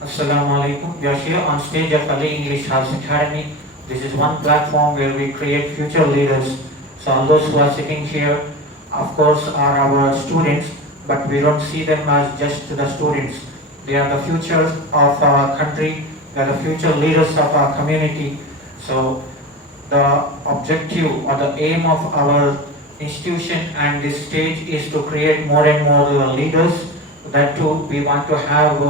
Assalamu alaikum. We are here on stage of Ali English House Academy. This is one platform where we create future leaders. So all those who are sitting here, of course, are our students, but we don't see them as just the students. They are the future of our country. They are the future leaders of our community. So the objective or the aim of our institution and this stage is to create more and more leaders. That too, we want to have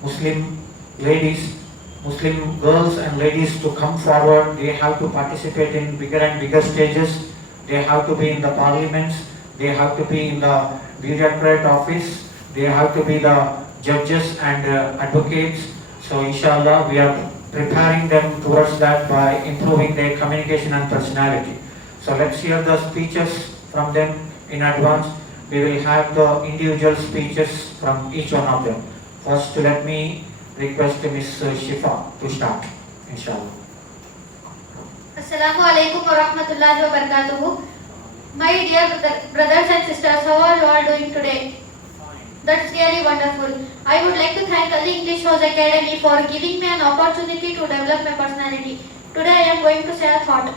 Muslim ladies, Muslim girls and ladies to come forward. They have to participate in bigger and bigger stages. They have to be in the parliaments. They have to be in the bureaucrat office. They have to be the judges and advocates. So inshallah, we are preparing them towards that by improving their communication and personality. So let's hear the speeches from them in advance. We will have the individual speeches from each one of them. First, let me request Ms. Shifa to start, inshallah. Assalamu alaikum wa rahmatullahi wa barakatuhu. My dear brothers and sisters, how are you all doing today? That's really wonderful. I would like to thank Ali English House Academy for giving me an opportunity to develop my personality. Today I am going to say a thought.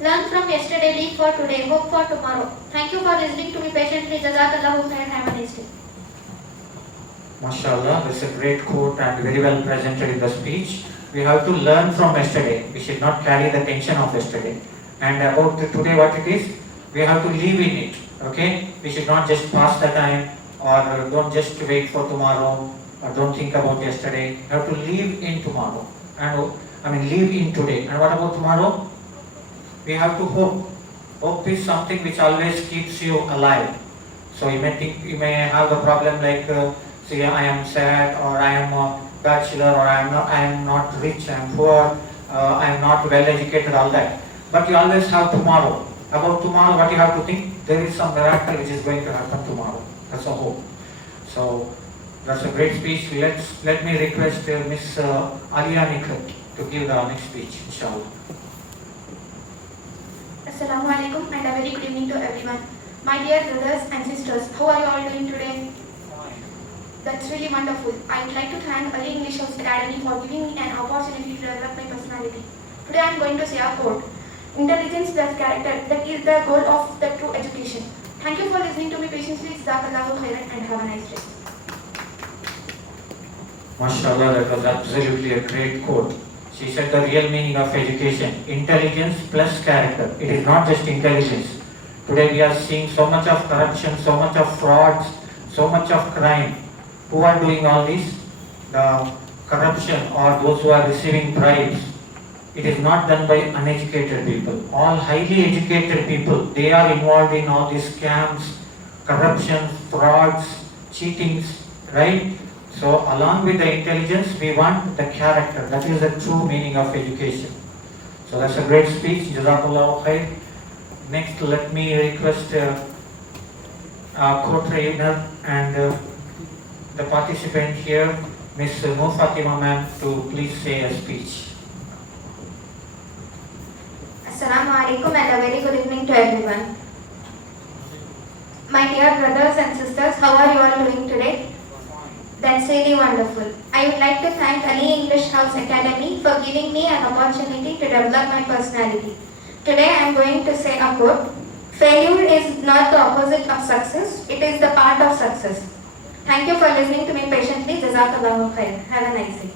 Learn from yesterday, live for today, hope for tomorrow. Thank you for listening to me patiently. Jazakallahu khair. Have a nice day. MashaAllah, that's a great quote and very well presented in the speech. We have to learn from yesterday. We should not carry the tension of yesterday. And about today, what it is, we have to live in it. Okay? We should not just pass the time or don't just wait for tomorrow or don't think about yesterday. You have to live in tomorrow. And live in today. And what about tomorrow? We have to hope. Hope is something which always keeps you alive. So you may think, you may have a problem like, say I am sad, or I am a bachelor, or I am not rich, I am poor, I am not well educated, all that. But you always have tomorrow. About tomorrow, what you have to think? There is some miracle which is going to happen tomorrow. That's a hope. So that's a great speech. Let me request Miss Alia Nikhat to give the next speech, inshallah. Assalamu alaikum and a very good evening to everyone. My dear brothers and sisters, how are you all doing today? That's really wonderful. I would like to thank Ali English House Academy for giving me an opportunity to develop my personality. Today I am going to say a quote. Intelligence plus character, that is the goal of the true education. Thank you for listening to me patiently. Jazakallahu khairan and have a nice day. MashaAllah, that was absolutely a great quote. She said the real meaning of education, intelligence plus character. It is not just intelligence. Today we are seeing so much of corruption, so much of frauds, so much of crime. Who are doing all this? The corruption or those who are receiving bribes. It is not done by uneducated people. All highly educated people, they are involved in all these scams, corruption, frauds, cheatings, right? So along with the intelligence, we want the character. That is the true meaning of education. So that's a great speech. Jazakallahu khair. Next, let me request our co-trainer and the participant here, Ms. Nur Fatima ma'am, to please say a speech. Assalamu alaikum and a very good evening to everyone. My dear brothers and sisters, how are you all doing today? That's really wonderful. I would like to thank Ali English House Academy for giving me an opportunity to develop my personality. Today I am going to say a quote. Failure is not the opposite of success, it is the part of success. Thank you for listening to me patiently. Jazakallahu khair. Have a nice day.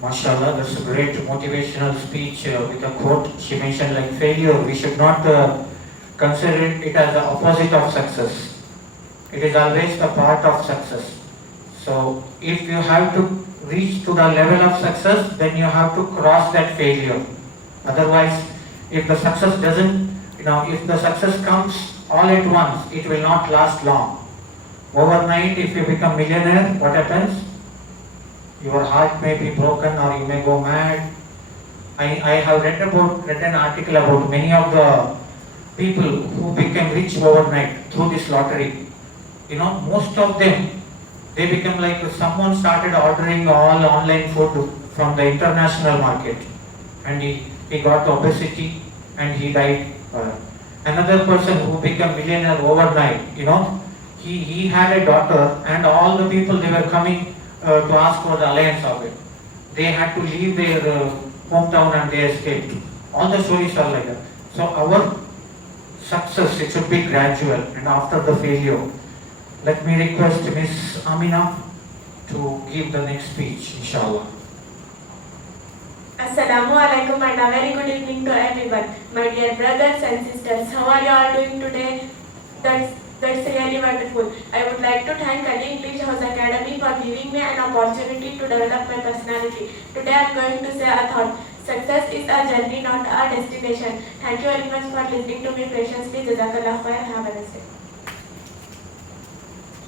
MashaAllah, that's a great motivational speech with a quote. She mentioned like failure. We should not consider it as the opposite of success. It is always the part of success. So if you have to reach to the level of success, then you have to cross that failure. Otherwise, if the success doesn't, if the success comes all at once, it will not last long. Overnight, if you become millionaire, what happens? Your heart may be broken or you may go mad. I have read an article about many of the people who became rich overnight through this lottery. Most of them, they become like someone started ordering all online food from the international market and he got obesity and he died. Another person who became millionaire overnight, he had a daughter, and all the people they were coming to ask for the alliance of it. They had to leave their hometown and they escaped. All the stories are like that. So our success, it should be gradual, and after the failure, let me request Miss Amina to give the next speech, inshallah. Assalamu alaikum and a very good evening to everyone. My dear brothers and sisters, how are you all doing today? That's really wonderful. I would like to thank Ali English House Academy for giving me an opportunity to develop my personality. Today I am going to say a thought. Success is a journey, not a destination. Thank you very much for listening to me patiently. Jazakallah khair. Have a nice day.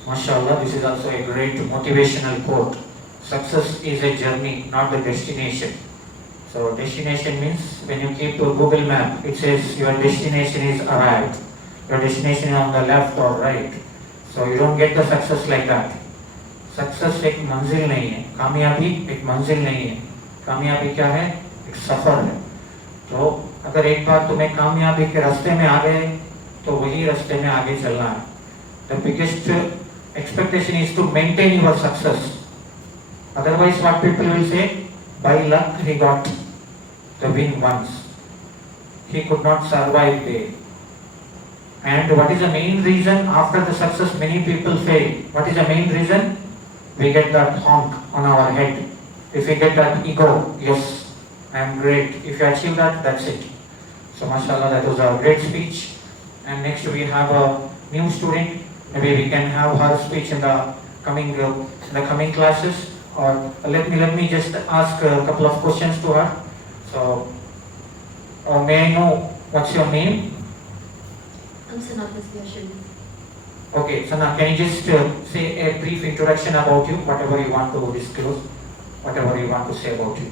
MashaAllah, this is also a great motivational quote. Success is a journey, not the destination. So destination means when you keep to Google map, it says your destination is arrived. Your destination is on the left or right. So you don't get the success like that. Success एक मंजिल नहीं है, कामयाबी एक मंजिल नहीं है. कामयाबी क्या है? एक सफर है. तो अगर एक बार तुम्हें कामयाबी के रास्ते में आ गए, तो वही रास्ते में आगे चलना है. The biggest expectation is to maintain your success. Otherwise, what people will say, by luck he got the win once. He could not survive there. And what is the main reason after the success many people fail? What is the main reason? We get that honk on our head. If we get that ego, yes, I am great. If you achieve that, that's it. So mashallah, that was a great speech. And next we have a new student. Maybe we can have her speech in the coming classes. Or let me just ask a couple of questions to her. So, may I know what's your name? I'm Sanat Tasbih Sharif. Okay, Sana, can you just say a brief introduction about you, whatever you want to disclose, whatever you want to say about you.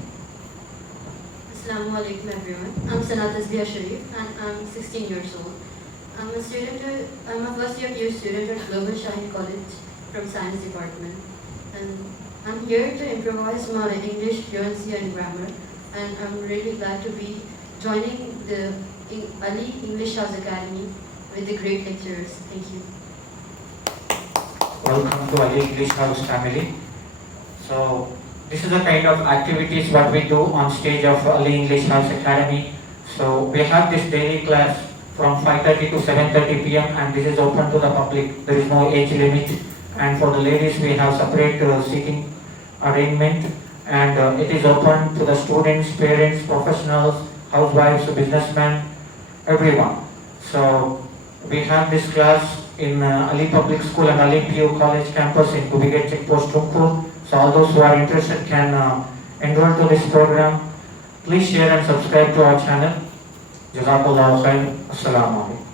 Assalamu alaikum everyone. I'm Sanat Tasbih Sharif and I'm 16 years old. I'm a first year student at Global Shahid College from Science Department. And I'm here to improvise my English fluency and grammar. And I'm really glad to be joining the Ali English House Academy with the great lecturers. Thank you. Welcome to Ali English House family. So, this is the kind of activities what we do on stage of Ali English House Academy. So, we have this daily class from 5:30 to 7:30 p.m. and this is open to the public. There is no age limit. And for the ladies, we have separate seating arrangement, and it is open to the students, parents, professionals, housewives, businessmen, everyone. So we have this class in Ali Public School and Ali PU College campus in Kubigate Checkpost, Tumkur. So all those who are interested can enroll to this program. Please share and subscribe to our channel. Jazakallahu khair. Assalamu alaikum.